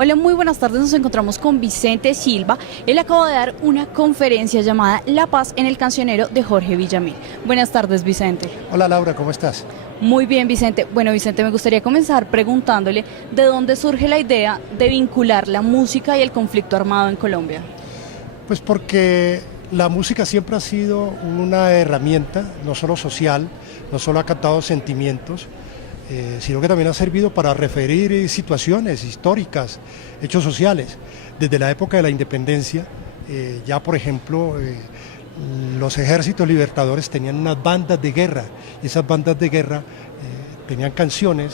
Hola, muy buenas tardes. Nos encontramos con Vicente Silva. Él acaba de dar una conferencia llamada La Paz en el cancionero de Jorge Villamil. Buenas tardes, Vicente. Hola Laura, ¿cómo estás? Muy bien, Vicente. Bueno, Vicente, me gustaría comenzar preguntándole de dónde surge la idea de vincular la música y el conflicto armado en Colombia. Pues porque la música siempre ha sido una herramienta, no solo social, no solo ha cantado sentimientos, sino que también ha servido para referir situaciones históricas, hechos sociales. Desde la época de la independencia, ya por ejemplo, los ejércitos libertadores tenían unas bandas de guerra, y esas bandas de guerra tenían canciones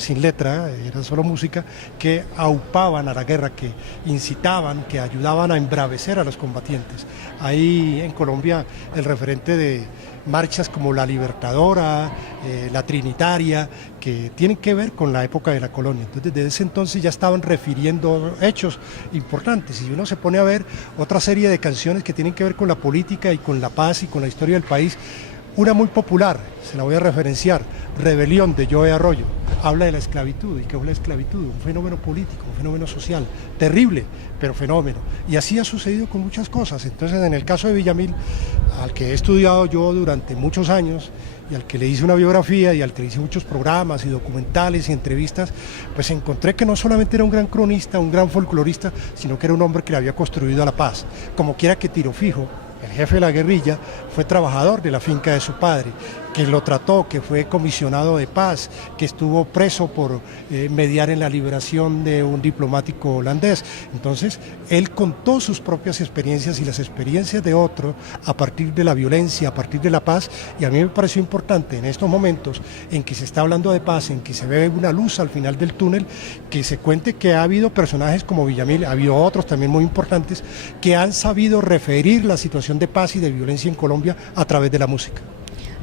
sin letra, eran solo música, que aupaban a la guerra, que incitaban, que ayudaban a embravecer a los combatientes. Ahí en Colombia el referente de marchas como la Libertadora, la Trinitaria, que tienen que ver con la época de la colonia. Entonces desde ese entonces ya estaban refiriendo hechos importantes, y uno se pone a ver otra serie de canciones que tienen que ver con la política y con la paz y con la historia del país. Una muy popular, se la voy a referenciar, Rebelión de Joe Arroyo, habla de la esclavitud. ¿Y qué es la esclavitud? Un fenómeno político, un fenómeno social, terrible, pero fenómeno. Y así ha sucedido con muchas cosas. Entonces, en el caso de Villamil, al que he estudiado yo durante muchos años, y al que le hice una biografía, y al que le hice muchos programas y documentales y entrevistas, pues encontré que no solamente era un gran cronista, un gran folclorista, sino que era un hombre que le había construido a la paz. Como quiera que Tiro Fijo, el jefe de la guerrilla, fue trabajador de la finca de su padre, que lo trató, que fue comisionado de paz, que estuvo preso por mediar en la liberación de un diplomático holandés. Entonces, él contó sus propias experiencias y las experiencias de otros a partir de la violencia, a partir de la paz, y a mí me pareció importante en estos momentos en que se está hablando de paz, en que se ve una luz al final del túnel, que se cuente que ha habido personajes como Villamil, ha habido otros también muy importantes, que han sabido referir la situación de paz y de violencia en Colombia a través de la música.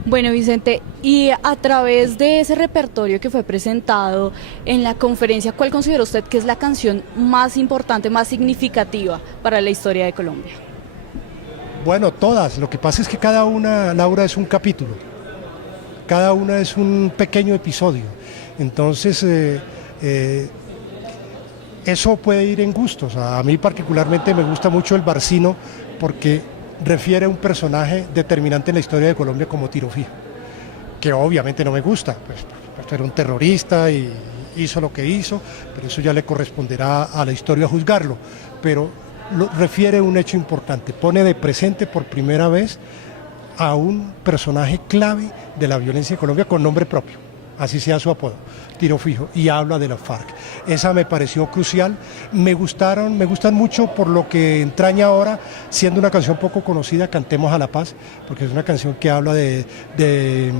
Bueno, Vicente, y a través de ese repertorio que fue presentado en la conferencia, ¿cuál considera usted que es la canción más importante, más significativa para la historia de Colombia? Bueno, todas. Lo que pasa es que cada una, Laura, es un capítulo. Cada una es un pequeño episodio. Entonces, eso puede ir en gustos. A mí particularmente me gusta mucho el Barcino porque refiere a un personaje determinante en la historia de Colombia como Tiro Fijo, que obviamente no me gusta, pues era un terrorista y hizo lo que hizo, pero eso ya le corresponderá a la historia juzgarlo, pero refiere a un hecho importante, pone de presente por primera vez a un personaje clave de la violencia en Colombia con nombre propio, así sea su apodo, Tiro Fijo, y habla de la FARC. Esa me pareció crucial, me gustan mucho por lo que entraña ahora, siendo una canción poco conocida, Cantemos a la Paz, porque es una canción que habla de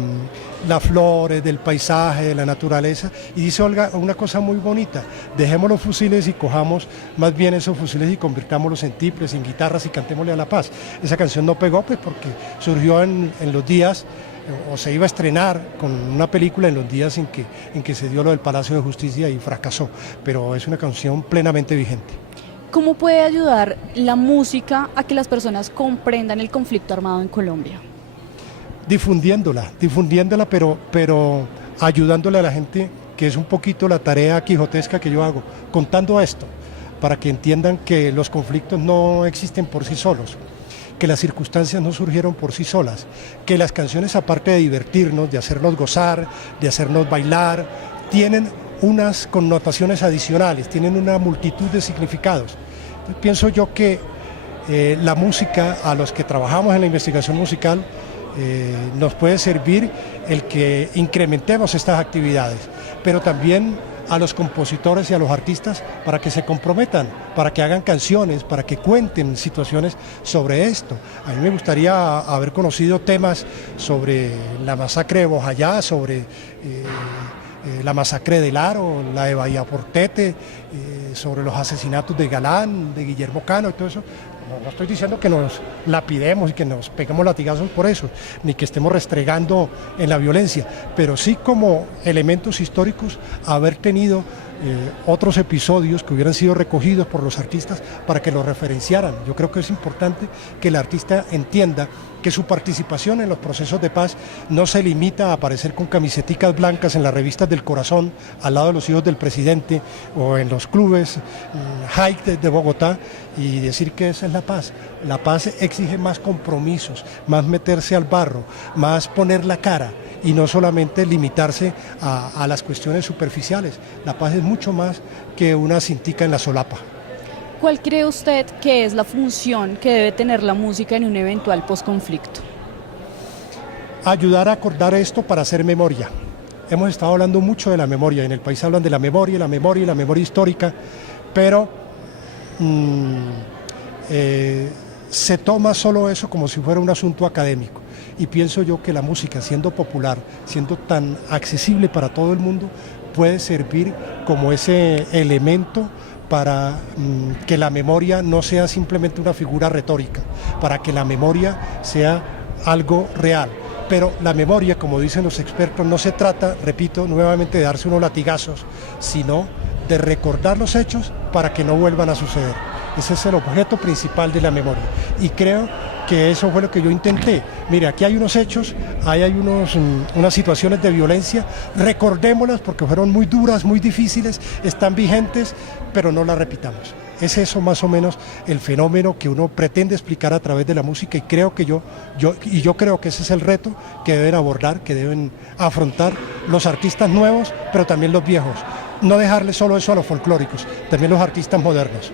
las flores, del paisaje, de la naturaleza, y dice Olga una cosa muy bonita: dejemos los fusiles y cojamos más bien esos fusiles y convirtámoslos en tiples, en guitarras, y cantémosle a la paz. Esa canción no pegó pues porque surgió en los días, o se iba a estrenar con una película en los días en que se dio lo del Palacio de Justicia y fracasó, pero es una canción plenamente vigente. ¿Cómo puede ayudar la música a que las personas comprendan el conflicto armado en Colombia? Difundiéndola, pero ayudándole a la gente, que es un poquito la tarea quijotesca que yo hago, contando esto, para que entiendan que los conflictos no existen por sí solos, que las circunstancias no surgieron por sí solas, que las canciones, aparte de divertirnos, de hacernos gozar, de hacernos bailar, tienen unas connotaciones adicionales, tienen una multitud de significados. Entonces, pienso yo que la música, a los que trabajamos en la investigación musical, nos puede servir el que incrementemos estas actividades, pero también a los compositores y a los artistas para que se comprometan, para que hagan canciones, para que cuenten situaciones sobre esto. A mí me gustaría haber conocido temas sobre la masacre de Bojayá, sobre la masacre del Aro, la de Bahía Portete, sobre los asesinatos de Galán, de Guillermo Cano y todo eso. No estoy diciendo que nos lapidemos y que nos peguemos latigazos por eso, ni que estemos restregando en la violencia, pero sí como elementos históricos haber tenido otros episodios que hubieran sido recogidos por los artistas para que los referenciaran. Yo creo que es importante que el artista entienda que su participación en los procesos de paz no se limita a aparecer con camiseticas blancas en las revistas del corazón, al lado de los hijos del presidente, o en los clubes hike de Bogotá, y decir que esa es la paz. La paz exige más compromisos, más meterse al barro, más poner la cara, y no solamente limitarse a las cuestiones superficiales. La paz es mucho más que una cintica en la solapa. ¿Cuál cree usted que es la función que debe tener la música en un eventual posconflicto? Ayudar a acordar esto para hacer memoria. Hemos estado hablando mucho de la memoria, en el país hablan de la memoria, la memoria y la memoria histórica, pero se toma solo eso como si fuera un asunto académico. Y pienso yo que la música, siendo popular, siendo tan accesible para todo el mundo, puede servir como ese elemento para que la memoria no sea simplemente una figura retórica, para que la memoria sea algo real. Pero la memoria, como dicen los expertos, no se trata, repito, nuevamente de darse unos latigazos, sino de recordar los hechos para que no vuelvan a suceder. Ese es el objeto principal de la memoria. Y creo que eso fue lo que yo intenté. Mire, aquí hay unos hechos, hay unas situaciones de violencia, recordémoslas porque fueron muy duras, muy difíciles, están vigentes, pero no las repitamos. Es eso más o menos el fenómeno que uno pretende explicar a través de la música, y creo que yo creo que ese es el reto que deben abordar, que deben afrontar los artistas nuevos, pero también los viejos. No dejarle solo eso a los folclóricos, también los artistas modernos.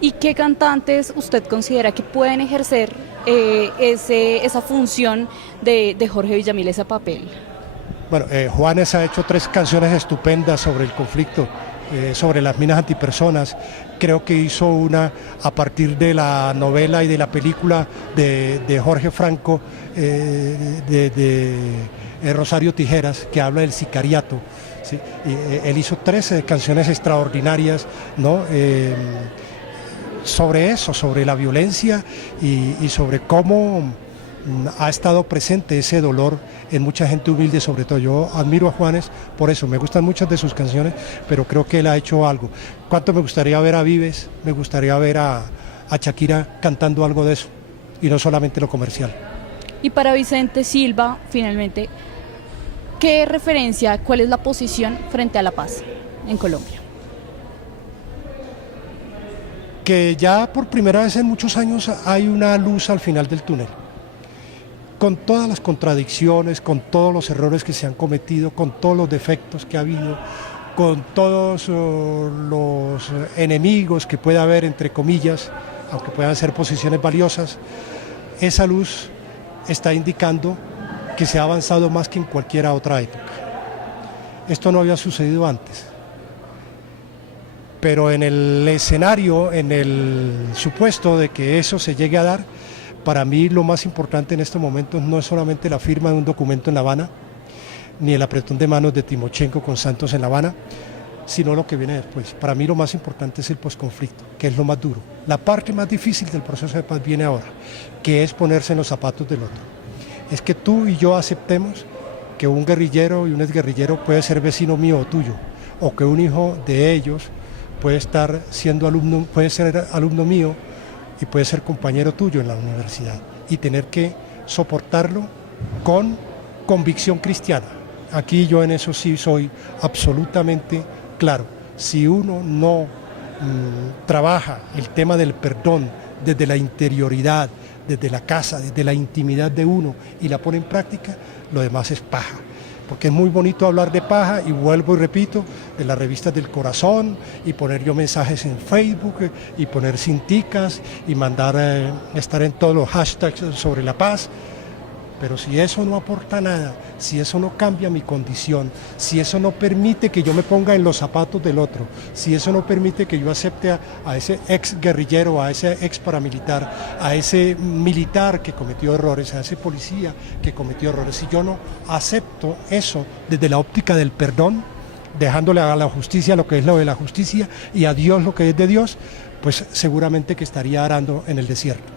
¿Y qué cantantes usted considera que pueden ejercer esa función de Jorge Villamil, ese papel? Bueno, Juanes ha hecho 3 canciones estupendas sobre el conflicto, sobre las minas antipersonas. Creo que hizo una a partir de la novela y de la película de Jorge Franco, de Rosario Tijeras, que habla del sicariato. ¿Sí? Él hizo 3 canciones extraordinarias, ¿no? Sobre eso, sobre la violencia y sobre cómo ha estado presente ese dolor en mucha gente humilde, sobre todo. Yo admiro a Juanes por eso, me gustan muchas de sus canciones, pero creo que él ha hecho algo. ¿Cuánto me gustaría ver a Vives? Me gustaría ver a Shakira cantando algo de eso, y no solamente lo comercial. Y para Vicente Silva, finalmente, ¿qué referencia, cuál es la posición frente a la paz en Colombia? Que ya por primera vez en muchos años hay una luz al final del túnel. Con todas las contradicciones, con todos los errores que se han cometido, con todos los defectos que ha habido, con todos los enemigos que pueda haber, entre comillas, aunque puedan ser posiciones valiosas, esa luz está indicando que se ha avanzado más que en cualquier otra época. Esto no había sucedido antes. Pero en el escenario, en el supuesto de que eso se llegue a dar, para mí lo más importante en estos momentos no es solamente la firma de un documento en La Habana, ni el apretón de manos de Timochenko con Santos en La Habana, sino lo que viene después. Para mí lo más importante es el posconflicto, que es lo más duro. La parte más difícil del proceso de paz viene ahora, que es ponerse en los zapatos del otro. Es que tú y yo aceptemos que un guerrillero y un exguerrillero puede ser vecino mío o tuyo, o que un hijo de ellos puede estar siendo alumno, puede ser alumno mío y puede ser compañero tuyo en la universidad, y tener que soportarlo con convicción cristiana. Aquí yo en eso sí soy absolutamente claro. Si uno no trabaja el tema del perdón desde la interioridad, desde la casa, desde la intimidad de uno, y la pone en práctica, lo demás es paja. Porque es muy bonito hablar de paja, y vuelvo y repito, de las revistas del corazón, y poner yo mensajes en Facebook, y poner cinticas, y mandar, estar en todos los hashtags sobre la paz. Pero si eso no aporta nada, si eso no cambia mi condición, si eso no permite que yo me ponga en los zapatos del otro, si eso no permite que yo acepte a ese ex guerrillero, a ese ex paramilitar, a ese militar que cometió errores, a ese policía que cometió errores, si yo no acepto eso desde la óptica del perdón, dejándole a la justicia lo que es lo de la justicia y a Dios lo que es de Dios, pues seguramente que estaría arando en el desierto.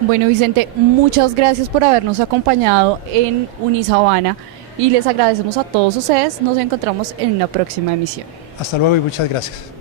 Bueno, Vicente, muchas gracias por habernos acompañado en Unisabana, y les agradecemos a todos ustedes. Nos encontramos en una próxima emisión. Hasta luego y muchas gracias.